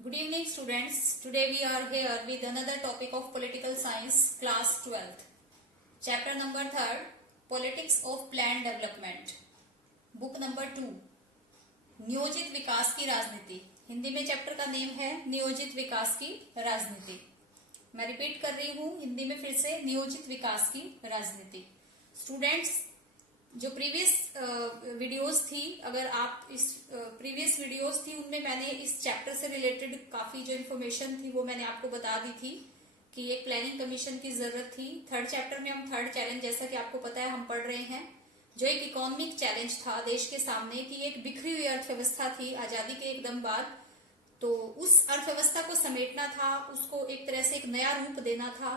Good evening, students. Today we are here with another topic of political science, class 12th. Chapter number 3rd, Politics of Planned Development. Book number 2, नियोजित विकास की राजनीति. हिंदी में chapter का name है नियोजित विकास की राजनीति. मैं रिपीट कर रही हूँ हिंदी में फिर से, नियोजित विकास की राजनीति. स्टूडेंट्स, जो प्रीवियस वीडियोस थी, अगर आप इस प्रीवियस वीडियोस थी उनमें मैंने इस चैप्टर से रिलेटेड काफी जो इन्फॉर्मेशन थी वो मैंने आपको बता दी थी कि एक प्लानिंग कमीशन की जरूरत थी. थर्ड चैप्टर में हम थर्ड चैलेंज, जैसा कि आपको पता है, हम पढ़ रहे हैं, जो एक इकोनॉमिक चैलेंज था देश के सामने कि एक बिखरी हुई अर्थव्यवस्था थी आजादी के एकदम बाद. तो उस अर्थव्यवस्था को समेटना था, उसको एक तरह से एक नया रूप देना था.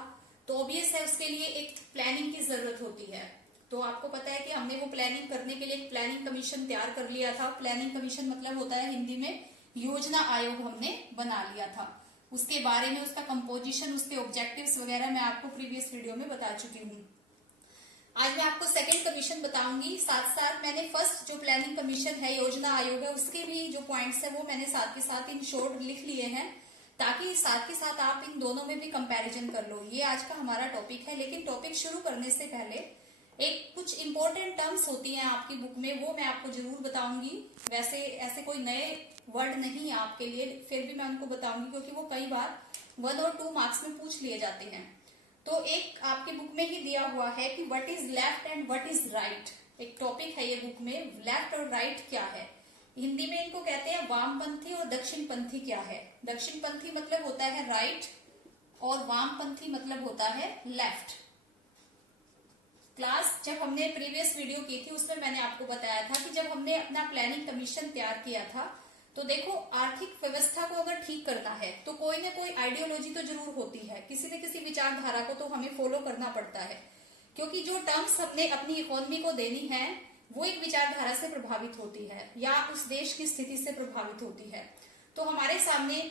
तो ऑब्वियस है उसके लिए एक प्लानिंग की जरूरत होती है. तो आपको पता है कि हमने वो प्लानिंग करने के लिए एक प्लानिंग कमीशन तैयार कर लिया था. प्लानिंग कमीशन मतलब होता है हिंदी में योजना आयोग हमने बना लिया था. उसके बारे में, उसका कंपोजिशन, उसके ऑब्जेक्टिव्स वगैरह मैं आपको प्रीवियस वीडियो में बता चुकी हूँ. आज मैं आपको सेकंड कमीशन बताऊंगी. साथ साथ मैंने फर्स्ट जो प्लानिंग कमीशन है, योजना आयोग है, उसके भी जो पॉइंट्स है वो मैंने साथ के साथ इन शॉर्ट लिख लिए हैं, ताकि साथ के साथ आप इन दोनों में भी कंपैरिजन कर लो. ये आज का हमारा टॉपिक है. लेकिन टॉपिक शुरू करने से पहले एक कुछ इंपॉर्टेंट टर्म्स होती हैं आपकी बुक में, वो मैं आपको जरूर बताऊंगी. वैसे ऐसे कोई नए वर्ड नहीं है आपके लिए, फिर भी मैं उनको बताऊंगी क्योंकि वो कई बार 1 और 2 मार्क्स में पूछ लिए जाते हैं. तो एक आपकी बुक में ही दिया हुआ है कि what is left and what is right. एक टॉपिक है ये बुक में, लेफ्ट और राइट क्या है. हिंदी में इनको कहते हैं वामपंथी और दक्षिणपंथी क्या है. दक्षिणपंथी मतलब होता है राइट और वामपंथी मतलब होता है लेफ्ट. क्लास जब हमने प्रीवियस वीडियो की थी उसमें मैंने आपको बताया था कि जब हमने अपना प्लानिंग कमीशन तैयार किया था, तो देखो, आर्थिक व्यवस्था को अगर ठीक करना है तो कोई ना कोई आइडियोलॉजी तो जरूर होती है, किसी न किसी विचारधारा को तो हमें फॉलो करना पड़ता है, क्योंकि जो टर्म्स हमने अपनी इकोनॉमी को देनी है वो एक विचारधारा से प्रभावित होती है या उस देश की स्थिति से प्रभावित होती है. तो हमारे सामने,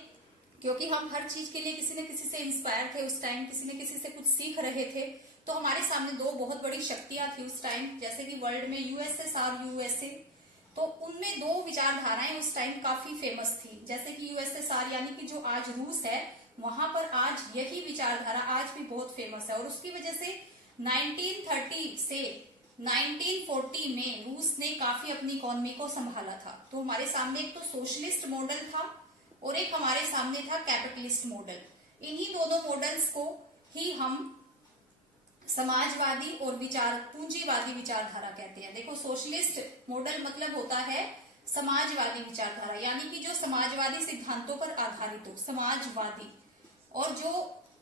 क्योंकि हम हर चीज के लिए किसी न किसी से इंस्पायर थे उस टाइम, किसी न किसी से कुछ सीख रहे थे, तो हमारे सामने दो बहुत बड़ी शक्तियां थी उस टाइम, जैसे कि वर्ल्ड में यूएसएसआर, यूएसए. तो उनमें दो विचारधाराएं उस टाइम काफी फेमस थी. जैसे कि यूएसएसआर यानी कि जो आज रूस है, वहां पर आज यही विचारधारा आज भी बहुत फेमस है. और उसकी वजह से 1930 से 1940 में रूस ने काफी अपनी इकोनॉमी को संभाला था. तो हमारे सामने एक तो सोशलिस्ट मॉडल था और एक हमारे सामने था कैपिटलिस्ट मॉडल. इन्हीं दोनों मॉडल्स को ही हम समाजवादी और पूंजीवादी विचारधारा कहते हैं. देखो, सोशलिस्ट मॉडल मतलब होता है समाजवादी विचारधारा, यानी कि जो समाजवादी सिद्धांतों पर आधारित हो, समाजवादी. और जो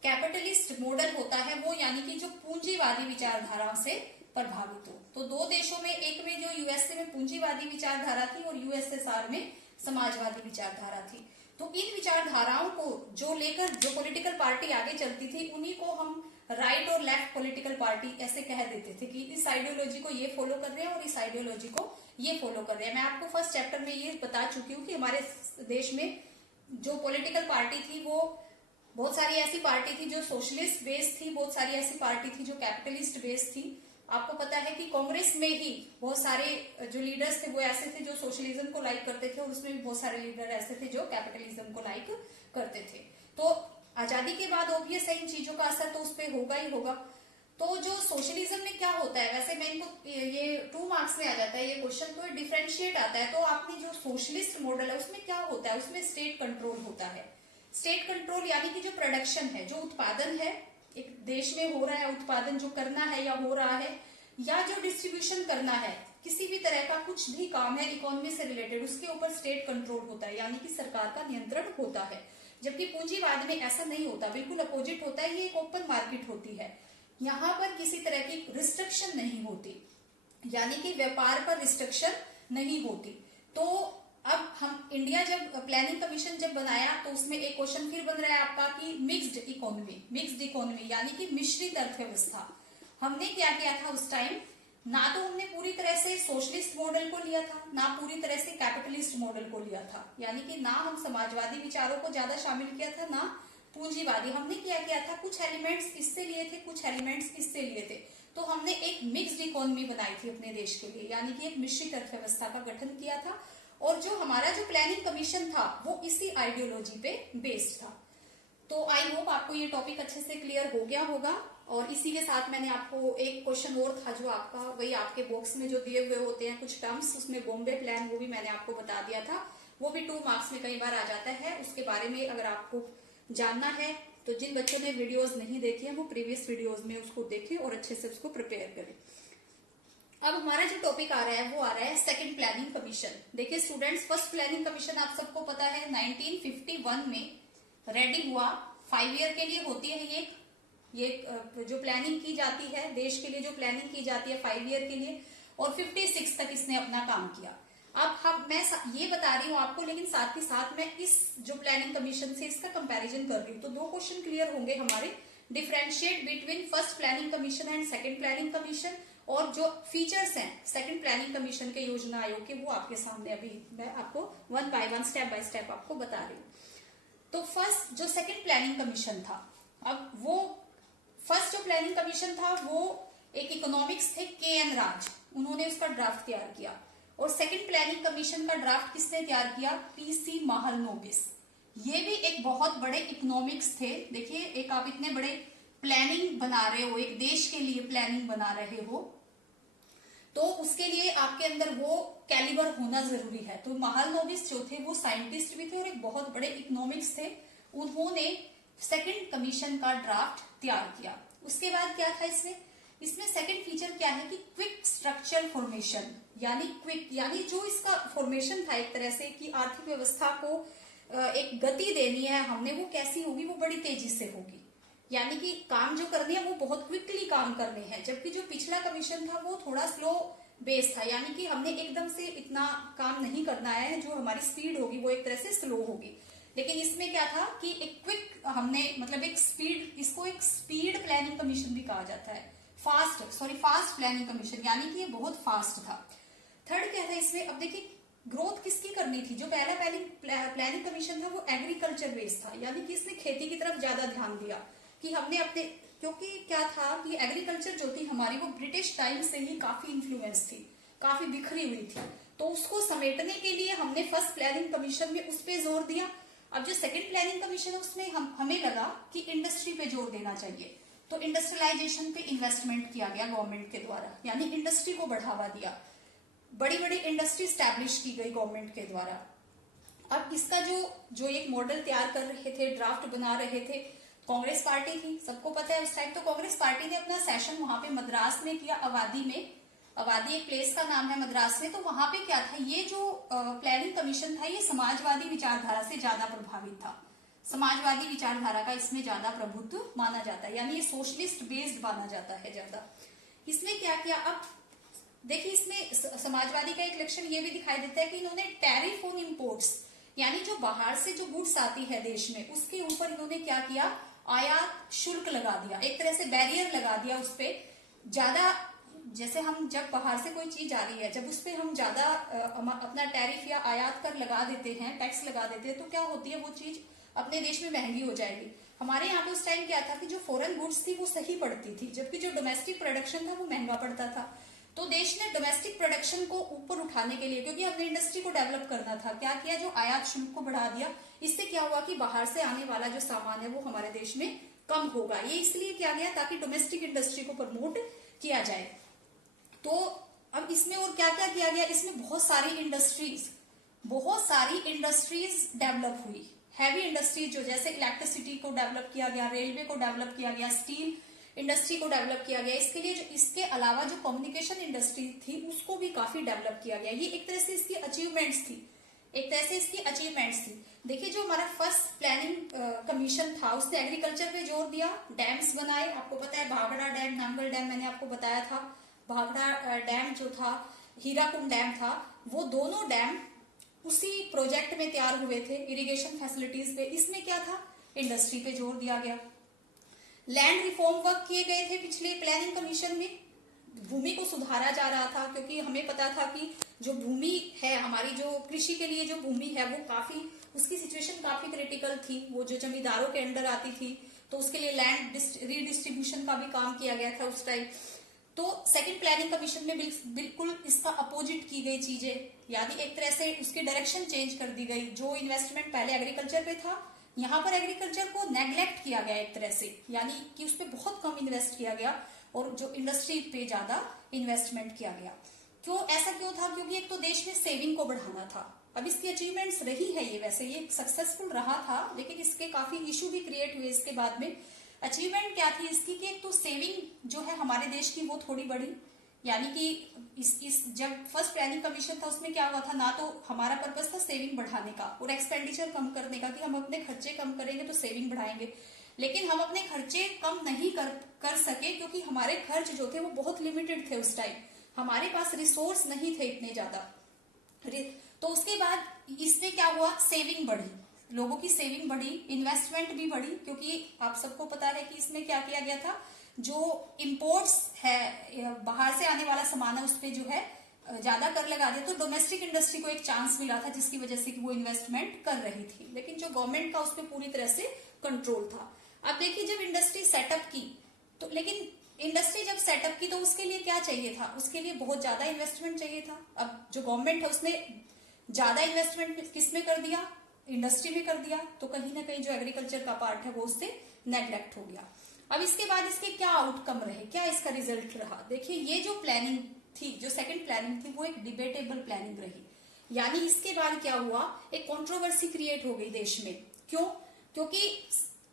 कैपिटलिस्ट मॉडल होता है वो यानी कि जो पूंजीवादी विचारधारा से प्रभावित हो. तो दो देशों में, एक में जो यूएसए में पूंजीवादी विचारधारा थी और यूएसएसआर में समाजवादी विचारधारा थी. तो इन विचारधाराओं को जो लेकर जो पॉलिटिकल पार्टी आगे चलती थी, उन्हीं को हम राइट और लेफ्ट पॉलिटिकल पार्टी ऐसे कह देते थे कि इस आइडियोलॉजी को ये फॉलो कर रहे हैं और इस आइडियोलॉजी को ये फॉलो कर रहे हैं. मैं आपको फर्स्ट चैप्टर में ये बता चुकी हूँ कि हमारे देश में जो पॉलिटिकल पार्टी थी वो बहुत सारी ऐसी पार्टी थी जो सोशलिस्ट बेस्ड थी, बहुत सारी ऐसी पार्टी थी जो कैपिटलिस्ट बेस्ड थी. आपको पता है कि कांग्रेस में ही बहुत सारे जो लीडर्स थे वो ऐसे थे जो सोशलिज्म को लाइक करते थे, और उसमें भी बहुत सारे लीडर ऐसे थे जो कैपिटलिज्म को लाइक करते थे. तो आजादी के बाद ऑब्वियस है इन चीजों का असर तो उस पर होगा ही होगा. तो जो सोशलिज्म में क्या होता है, वैसे मैं इनको, ये 2 मार्क्स में आ जाता है ये क्वेश्चन, तो डिफरेंशिएट आता है. तो आपने जो सोशलिस्ट मॉडल है उसमें क्या होता है, उसमें स्टेट कंट्रोल होता है. स्टेट कंट्रोल यानी कि जो प्रोडक्शन है, जो उत्पादन है एक देश में हो रहा है, उत्पादन जो करना है या हो रहा है, या जो डिस्ट्रीब्यूशन करना है, किसी भी तरह का कुछ भी काम है इकोनॉमी से रिलेटेड, उसके ऊपर स्टेट कंट्रोल होता है, यानी कि सरकार का नियंत्रण होता है. जबकि पूंजीवाद में ऐसा नहीं होता, बिल्कुल अपोजिट होता है. ये एक ओपन मार्केट होती है, यहाँ पर किसी तरह की रिस्ट्रिक्शन नहीं होती, यानी कि व्यापार पर रिस्ट्रिक्शन नहीं होती. तो अब हम इंडिया जब प्लानिंग कमीशन जब बनाया तो उसमें एक क्वेश्चन फिर बन रहा है आपका कि मिक्स्ड इकोनॉमी यानी कि मिश्रित अर्थव्यवस्था. हमने क्या किया था उस टाइम, ना तो हमने पूरी तरह से सोशलिस्ट मॉडल को लिया था, ना पूरी तरह से कैपिटलिस्ट मॉडल को लिया था, यानी कि ना हम समाजवादी विचारों को ज्यादा शामिल किया था, ना पूंजीवादी. हमने क्या किया था, कुछ एलिमेंट्स इससे लिए थे, कुछ एलिमेंट्स इससे लिए थे. तो हमने एक मिक्स्ड इकोनॉमी बनाई थी अपने देश के लिए, यानी कि एक मिश्रित अर्थव्यवस्था का गठन किया था. और जो हमारा जो प्लानिंग कमीशन था वो इसी आइडियोलॉजी पे बेस्ड था। तो आई होप आपको ये टॉपिक अच्छे से क्लियर हो गया होगा। और इसी के साथ मैंने आपको एक क्वेश्चन और था जो आपका वही आपके बॉक्स में जो दिए हुए होते हैं कुछ टर्म्स, उसमें बॉम्बे प्लान वो भी मैंने आपको बता दिया था। वो भी 2 मार्क्स में कई बार आ जाता है। उसके बारे में अगर आपको जानना है तो जिन बच्चों ने वीडियोस नहीं देखी है वो प्रीवियस वीडियोस में उसको देखें और अच्छे से उसको प्रिपेयर करें। अब हमारा जो टॉपिक आ रहा है वो आ रहा है सेकंड प्लानिंग कमीशन। देखिए स्टूडेंट्स, फर्स्ट प्लानिंग कमीशन आप सबको पता है 1951 में रेडी हुआ। 5 ईयर के लिए होती है ये जो प्लानिंग की जाती है देश के लिए, जो प्लानिंग की जाती है 5 ईयर के लिए, और 56 तक इसने अपना काम किया। अब मैं ये बता रही हूँ आपको, लेकिन साथ ही साथ मैं इस जो प्लानिंग कमीशन से इसका कंपैरिजन कर रही हूँ। तो 2 क्वेश्चन क्लियर होंगे हमारे, differentiate between first planning commission and second planning commission, और जो फीचर्स हैं सेकंड प्लानिंग कमीशन के योजना आयोग के वो आपके सामने अभी मैं आपको 1 बाय 1 स्टेप बाय स्टेप आपको बता रही हूँ। तो फर्स्ट जो सेकंड प्लानिंग कमीशन था, अब वो फर्स्ट जो प्लानिंग कमीशन था वो एक इकोनॉमिक्स थे के.एन. राज, उन्होंने उसका ड्राफ्ट तैयार किया। और सेकंड प्लानिंग कमीशन का ड्राफ्ट किसने तैयार किया? पी.सी. महालनोबिस। ये भी एक बहुत बड़े इकोनॉमिक्स थे। देखिए एक आप इतने बड़े प्लानिंग बना रहे हो, एक देश के लिए प्लानिंग बना रहे हो, तो उसके लिए आपके अंदर वो कैलिबर होना जरूरी है। तो महालनोबिस जो थे वो साइंटिस्ट भी थे और एक बहुत बड़े इकोनॉमिक्स थे। उन्होंने सेकंड कमीशन का ड्राफ्ट तैयार किया। उसके बाद क्या था इसमें सेकंड फीचर क्या है कि क्विक स्ट्रक्चर फॉर्मेशन, यानी जो इसका फॉर्मेशन था एक तरह से कि आर्थिक व्यवस्था को एक गति देनी है हमने, वो कैसी होगी? वो बड़ी तेजी से होगी, यानी कि काम जो करने हैं वो बहुत क्विकली काम करने हैं। जबकि जो पिछला कमीशन था वो थोड़ा स्लो बेस था, यानी कि हमने एकदम से इतना काम नहीं करना है, जो हमारी स्पीड होगी वो एक तरह से स्लो होगी। लेकिन इसमें क्या था कि एक क्विक हमने मतलब एक स्पीड, इसको एक स्पीड प्लानिंग कमीशन भी कहा जाता है, फास्ट प्लानिंग कमीशन, यानी कि ये बहुत फास्ट था। थर्ड क्या था इसमें? अब देखिए ग्रोथ किसकी करनी थी? जो पहला प्लानिंग कमीशन था वो एग्रीकल्चर बेस्ड था, यानी कि इसने खेती की तरफ ज्यादा ध्यान दिया कि हमने अपने, क्योंकि क्या था कि एग्रीकल्चर जो थी हमारी वो ब्रिटिश टाइम से ही काफी इन्फ्लुएंस थी, काफी बिखरी हुई थी। तो उसको समेटने के लिए हमने फर्स्ट प्लानिंग कमीशन में उस पर जोर दिया। अब जो सेकंड प्लानिंग कमीशन है उसमें हमें लगा कि इंडस्ट्री पे जोर देना चाहिए, तो इंडस्ट्रियलाइजेशन पे इन्वेस्टमेंट किया गया गवर्नमेंट के द्वारा, यानी इंडस्ट्री को बढ़ावा दिया। बड़ी बड़ी इंडस्ट्री स्टैब्लिश की गई गवर्नमेंट के द्वारा। अब इसका जो एक मॉडल तैयार कर रहे थे, ड्राफ्ट बना रहे थे, कांग्रेस पार्टी थी, सबको पता है उस टाइम। तो कांग्रेस पार्टी ने अपना सेशन वहां पे मद्रास में किया, अवादी में। अवादी एक प्लेस का नाम है मद्रास में। तो वहां पे क्या था, ये जो प्लानिंग कमीशन था ये समाजवादी विचारधारा से ज्यादा प्रभावित था। समाजवादी विचारधारा का इसमें ज्यादा प्रभुत्व माना जाता है, यानी ये सोशलिस्ट बेस्ड माना जाता है ज्यादा। इसमें क्या किया? अब देखिए इसमें समाजवादी का एक लक्षण ये भी दिखाई देता है कि इन्होंने टैरिफ ऑन इम्पोर्ट्स, यानी जो बाहर से जो गुड्स आती है देश में उसके ऊपर इन्होंने क्या किया? आयात शुल्क लगा दिया, एक तरह से बैरियर लगा दिया उस पे ज्यादा। जैसे हम जब बाहर से कोई चीज आ रही है, जब उस पे हम ज्यादा अपना टैरिफ या आयात कर लगा देते हैं, टैक्स लगा देते हैं, तो क्या होती है वो चीज अपने देश में महंगी हो जाएगी। हमारे यहाँ पे उस टाइम क्या था कि जो फॉरेन गुड्स थी वो सही पड़ती थी, जबकि जो डोमेस्टिक प्रोडक्शन था वो महंगा पड़ता था। तो देश ने डोमेस्टिक प्रोडक्शन को ऊपर उठाने के लिए, क्योंकि हमने इंडस्ट्री को डेवलप करना था, क्या किया? जो आयात शुल्क को बढ़ा दिया। इससे क्या हुआ कि बाहर से आने वाला जो सामान है वो हमारे देश में कम होगा। ये इसलिए किया गया ताकि डोमेस्टिक इंडस्ट्री को प्रमोट किया जाए। तो अब इसमें और क्या क्या किया गया? इसमें बहुत सारी इंडस्ट्रीज डेवलप हुई। हैवी इंडस्ट्रीज जो, जैसे इलेक्ट्रिसिटी को डेवलप किया गया, रेलवे को डेवलप किया गया, स्टील इंडस्ट्री को डेवलप किया गया। इसके लिए जो इसके अलावा जो कम्युनिकेशन इंडस्ट्री थी उसको भी काफी डेवलप किया गया। ये एक तरह से इसकी अचीवमेंट्स थी। देखिए जो हमारा फर्स्ट प्लानिंग कमीशन था उसने एग्रीकल्चर पे जोर दिया, डैम्स बनाए। आपको पता है भाखड़ा डैम, नांगल डैम मैंने आपको बताया था। भाखड़ा डैम जो था, हीराकुंड डैम था, वो दोनों डैम उसी प्रोजेक्ट में तैयार हुए थे, इरिगेशन फैसिलिटीज पे। इसमें क्या था? इंडस्ट्री पे जोर दिया गया। लैंड रिफॉर्म वर्क किए गए थे पिछले प्लानिंग कमीशन में, भूमि को सुधारा जा रहा था, क्योंकि हमें पता था कि जो भूमि है हमारी, जो कृषि के लिए जो भूमि है वो काफी, उसकी सिचुएशन काफी क्रिटिकल थी, वो जो जमींदारों के अंडर आती थी। तो उसके लिए लैंड रीडिस्ट्रीब्यूशन का भी काम किया गया था उस टाइम। तो सेकंड प्लानिंग कमीशन में बिल्कुल इसका अपोजिट की गई चीजें, यानी एक तरह से उसकी डायरेक्शन चेंज कर दी गई। जो इन्वेस्टमेंट पहले एग्रीकल्चर पे था, यहाँ पर एग्रीकल्चर को नेग्लेक्ट किया गया एक तरह से, यानी कि उस पर बहुत कम इन्वेस्ट किया गया और जो इंडस्ट्री पे ज्यादा इन्वेस्टमेंट किया गया। क्यों ऐसा क्यों था? क्योंकि एक तो देश में सेविंग को बढ़ाना था। अब इसकी अचीवमेंट्स रही है, ये वैसे ये सक्सेसफुल रहा था, लेकिन इसके काफी इशू भी क्रिएट हुए इसके बाद में। अचीवमेंट क्या थी इसकी कि एक तो सेविंग जो है हमारे देश की वो थोड़ी बढ़ी, यानी कि इस जब फर्स्ट प्लानिंग कमीशन था उसमें क्या हुआ था, ना तो हमारा पर्पस था सेविंग बढ़ाने का और एक्सपेंडिचर कम करने का कि हम अपने खर्चे कम करेंगे तो सेविंग बढ़ाएंगे, लेकिन हम अपने खर्चे कम नहीं कर सके क्योंकि हमारे खर्च जो थे वो बहुत लिमिटेड थे उस टाइम, हमारे पास रिसोर्स नहीं थे इतने ज्यादा। तो उसके बाद इसमें क्या हुआ, सेविंग बढ़ी, लोगों की सेविंग बढ़ी, इन्वेस्टमेंट भी बढ़ी, क्योंकि आप सबको पता है कि इसमें क्या किया गया था, जो इम्पोर्ट्स है बाहर से आने वाला सामान है उस पर जो है ज्यादा कर लगा दिया, तो डोमेस्टिक इंडस्ट्री को एक चांस मिला था जिसकी वजह से कि वो इन्वेस्टमेंट कर रही थी, लेकिन जो गवर्नमेंट का उस पर पूरी तरह से कंट्रोल था। अब देखिए जब इंडस्ट्री सेटअप की तो, लेकिन इंडस्ट्री जब सेटअप की तो उसके लिए क्या चाहिए था, उसके लिए बहुत ज्यादा इन्वेस्टमेंट चाहिए था। अब जो गवर्नमेंट है उसने ज्यादा इन्वेस्टमेंट किसमें कर दिया, इंडस्ट्री में कर दिया, तो कहीं ना कहीं जो एग्रीकल्चर का पार्ट है वो उससे नेग्लेक्ट हो गया। अब इसके बाद इसके क्या आउटकम रहे, क्या इसका रिजल्ट रहा, देखिए ये जो प्लानिंग थी, जो सेकंड प्लानिंग थी वो एक डिबेटेबल प्लानिंग रही, यानी इसके बाद क्या हुआ, एक कंट्रोवर्सी क्रिएट हो गई देश में। क्यों? क्योंकि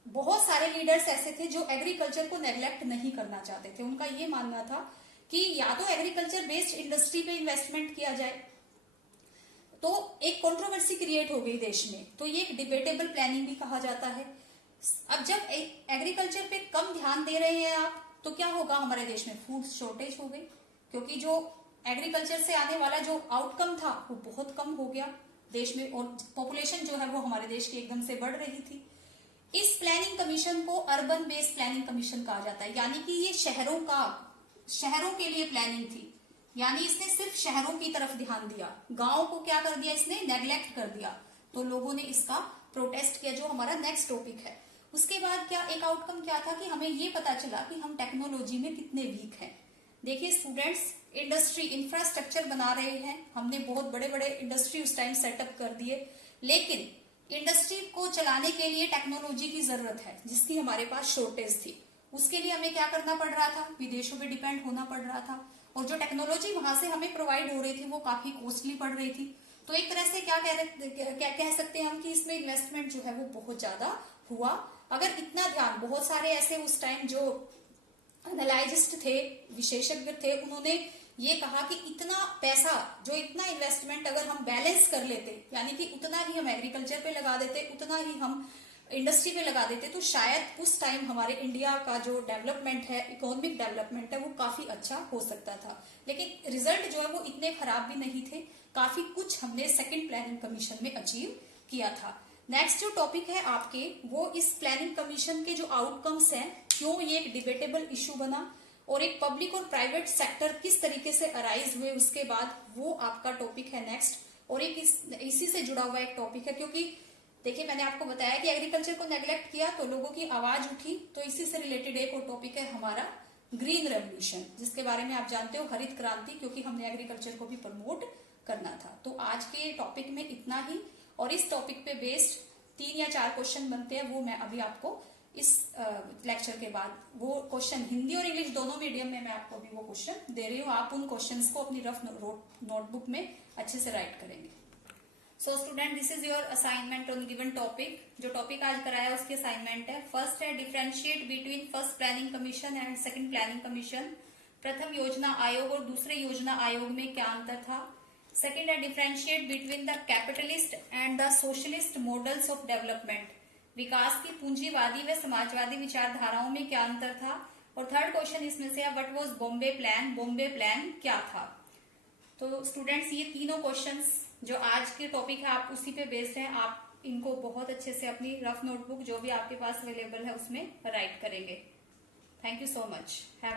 बहुत सारे लीडर्स ऐसे थे जो एग्रीकल्चर को नेग्लेक्ट नहीं करना चाहते थे। उनका ये मानना था कि या तो एग्रीकल्चर बेस्ड इंडस्ट्री पे इन्वेस्टमेंट किया जाए, तो एक कंट्रोवर्सी क्रिएट हो गई देश में, तो ये एक डिबेटेबल प्लानिंग भी कहा जाता है। अब जब एग्रीकल्चर पे कम ध्यान दे रहे हैं आप, तो क्या होगा, हमारे देश में फूड शॉर्टेज हो गई, क्योंकि जो एग्रीकल्चर से आने वाला जो आउटकम था वो बहुत कम हो गया देश में, और पॉपुलेशन जो है वो हमारे देश की एकदम से बढ़ रही थी। इस प्लानिंग कमीशन को अर्बन बेस्ड प्लानिंग कमीशन कहा जाता है, यानी कि ये शहरों के लिए प्लानिंग थी, यानी इसने सिर्फ शहरों की तरफ ध्यान दिया, गांव को क्या कर दिया इसने, नेग्लेक्ट कर दिया। तो लोगों ने इसका प्रोटेस्ट किया, जो हमारा नेक्स्ट टॉपिक है। उसके बाद क्या एक आउटकम क्या था कि हमें ये पता चला कि हम टेक्नोलॉजी में कितने वीक हैं। देखिए स्टूडेंट्स, इंडस्ट्री इंफ्रास्ट्रक्चर बना रहे हैं, हमने बहुत बड़े बड़े इंडस्ट्री उस टाइम सेटअप कर दिए, लेकिन इंडस्ट्री को चलाने के लिए टेक्नोलॉजी की जरूरत है जिसकी हमारे पास शॉर्टेज थी। उसके लिए हमें क्या करना पड़ रहा था, विदेशों पे डिपेंड होना पड़ रहा था, और जो टेक्नोलॉजी वहां से हमें प्रोवाइड हो रही थी वो काफी कॉस्टली पड़ रही थी। तो एक तरह से क्या कह सकते हैं हम कि इसमें इन्वेस्टमेंट जो है वो बहुत ज्यादा हुआ। अगर इतना ध्यान, बहुत सारे ऐसे उस टाइम जो एनालिस्ट थे, विशेषज्ञ थे, उन्होंने ये कहा कि इतना पैसा, जो इतना इन्वेस्टमेंट अगर हम बैलेंस कर लेते, यानी कि उतना ही हम एग्रीकल्चर पे लगा देते, उतना ही हम इंडस्ट्री पे लगा देते, तो शायद उस टाइम हमारे इंडिया का जो डेवलपमेंट है, इकोनॉमिक डेवलपमेंट है, वो काफी अच्छा हो सकता था। लेकिन रिजल्ट जो है वो इतने खराब भी नहीं थे, काफी कुछ हमने सेकंड प्लानिंग कमीशन में अचीव किया था। नेक्स्ट जो टॉपिक है आपके, वो इस प्लानिंग कमीशन के जो आउटकम्स हैं, क्यों ये एक डिबेटेबल इशू बना, और एक पब्लिक और प्राइवेट सेक्टर किस तरीके से अराइज हुए उसके बाद, वो आपका टॉपिक है नेक्स्ट। और एक इसी से जुड़ा हुआ एक टॉपिक है, क्योंकि देखिए मैंने आपको बताया कि एग्रीकल्चर को नेग्लेक्ट किया तो लोगों की आवाज उठी, तो इसी से रिलेटेड एक और टॉपिक है हमारा ग्रीन रेवोल्यूशन, जिसके बारे में आप जानते हो, हरित क्रांति, क्योंकि हमने एग्रीकल्चर को भी प्रमोट करना था। तो आज के टॉपिक में इतना ही, और इस टॉपिक पे बेस्ड 3 या 4 क्वेश्चन बनते हैं, वो मैं अभी आपको इस लेक्चर के बाद, वो क्वेश्चन हिंदी और इंग्लिश दोनों मीडियम में मैं आपको अभी वो क्वेश्चन दे रही हूँ। आप उन क्वेश्चंस को अपनी रफ नोटबुक में अच्छे से राइट करेंगे। So student, this is your assignment on given topic. जो टॉपिक आज कराया उसकी असाइनमेंट है, फर्स्ट है differentiate between first planning commission and second planning commission. प्रथम योजना आयोग और दूसरे योजना आयोग में क्या अंतर था। सेकंड है differentiate between the capitalist and the socialist models of development. विकास की पूंजीवादी व समाजवादी विचारधाराओं में क्या अंतर था। और थर्ड क्वेश्चन इसमें से है, what was Bombay plan, Bombay plan क्या था। तो स्टूडेंट्स, ये तीनों क्वेश्चंस जो आज के टॉपिक है आप उसी पे बेस्ड हैं, आप इनको बहुत अच्छे से अपनी रफ नोटबुक जो भी आपके पास अवेलेबल है उसमें राइट करेंगे। Thank you so much. Have